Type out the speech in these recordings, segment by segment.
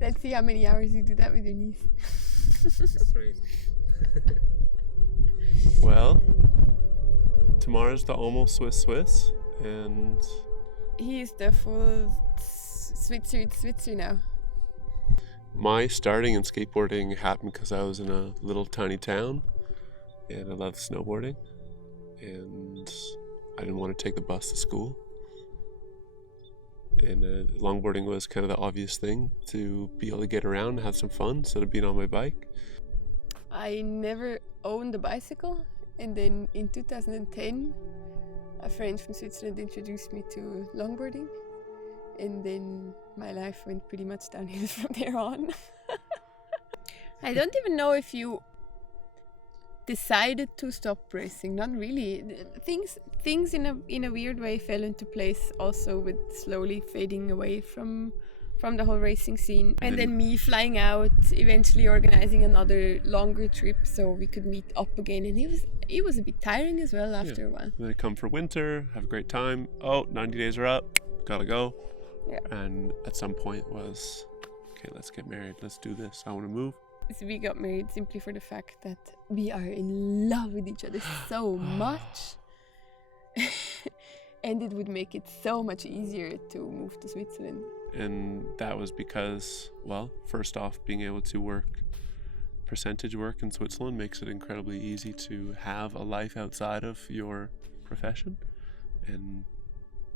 Let's see how many hours you do that with your niece. Well, Tamara's the almost Swiss, and He is the full Switzer now. my starting in skateboarding happened because I was in a little tiny town, and I loved snowboarding, and I didn't want to take the bus to school. And longboarding was kind of the obvious thing to be able to get around and have some fun instead of being on my bike. I never owned a bicycle, and then in 2010 a friend from Switzerland introduced me to longboarding, and then my life went pretty much downhill from there on. I don't even know if you decided to stop racing. Not really. Things in a weird way fell into place also, with slowly fading away from the whole racing scene, and then me flying out, eventually organizing another longer trip so we could meet up again, and it was a bit tiring as well after a while. Then I come for winter, have a great time. 90 days are up, gotta go. Yeah. And at some point was, okay, let's get married, let's do this, I want to move. So we got married simply for the fact that we are in love with each other so much. And it would make it so much easier to move to Switzerland. And that was because, well, first off, being able to work percentage work in Switzerland makes it incredibly easy to have a life outside of your profession. And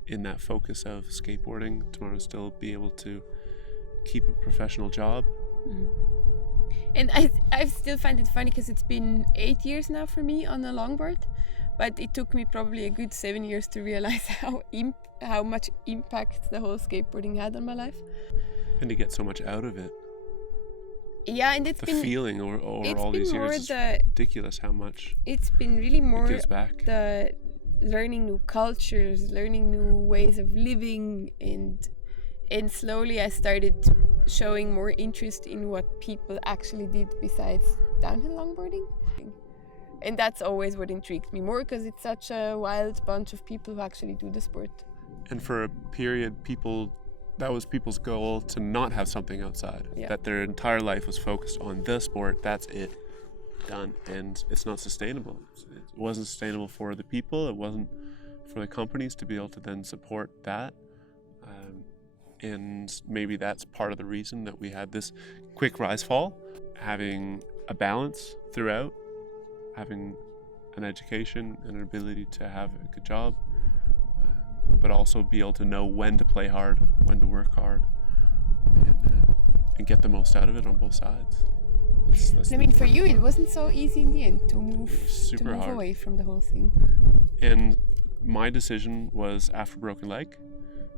in that focus of skateboarding, Tamara still be able to keep a professional job. Mm. And I still find it funny because it's been 8 years now for me on a longboard, but it took me probably a good 7 years to realize how much impact the whole skateboarding had on my life. And to get so much out of it. Yeah, and the feeling over all these years is ridiculous how much it's been really more it gives back. The learning new cultures, learning new ways of living, and slowly I started showing more interest in what people actually did besides downhill longboarding. And that's always what intrigued me more, because it's such a wild bunch of people who actually do the sport. And for a period, that was people's goal, to not have something outside. Yeah. That their entire life was focused on the sport, that's it, done. And it's not sustainable. It wasn't sustainable for the people, it wasn't for the companies to be able to then support that. And maybe that's part of the reason that we had this quick rise fall, having a balance throughout, having an education and an ability to have a good job, but also be able to know when to play hard, when to work hard, and get the most out of it on both sides. I mean, for you, it wasn't so easy in the end to move hard. Away from the whole thing. And my decision was after broken leg.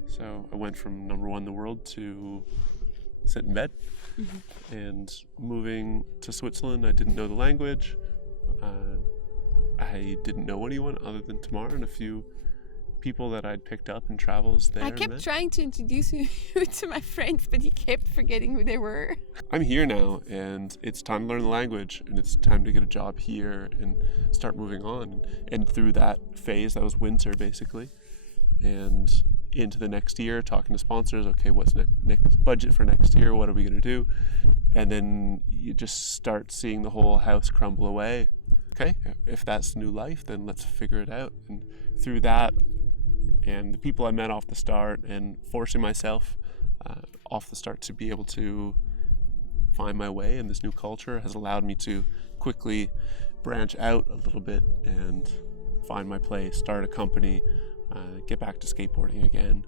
So I went from number one in the world to sit in bed. Mm-hmm. And moving to Switzerland, I didn't know the language. I didn't know anyone other than Tamara and a few people that I'd picked up in travels there. I kept trying to introduce you to my friends, but he kept forgetting who they were. I'm here now, and it's time to learn the language, and it's time to get a job here and start moving on. And through that phase, that was winter basically, and into the next year, talking to sponsors, okay, what's next budget for next year, what are we going to do? And then you just start seeing the whole house crumble away. Okay, if that's new life, then let's figure it out. And through that, and the people I met off the start, and forcing myself off the start to be able to find my way in this new culture, has allowed me to quickly branch out a little bit and find my place, start a company, get back to skateboarding again.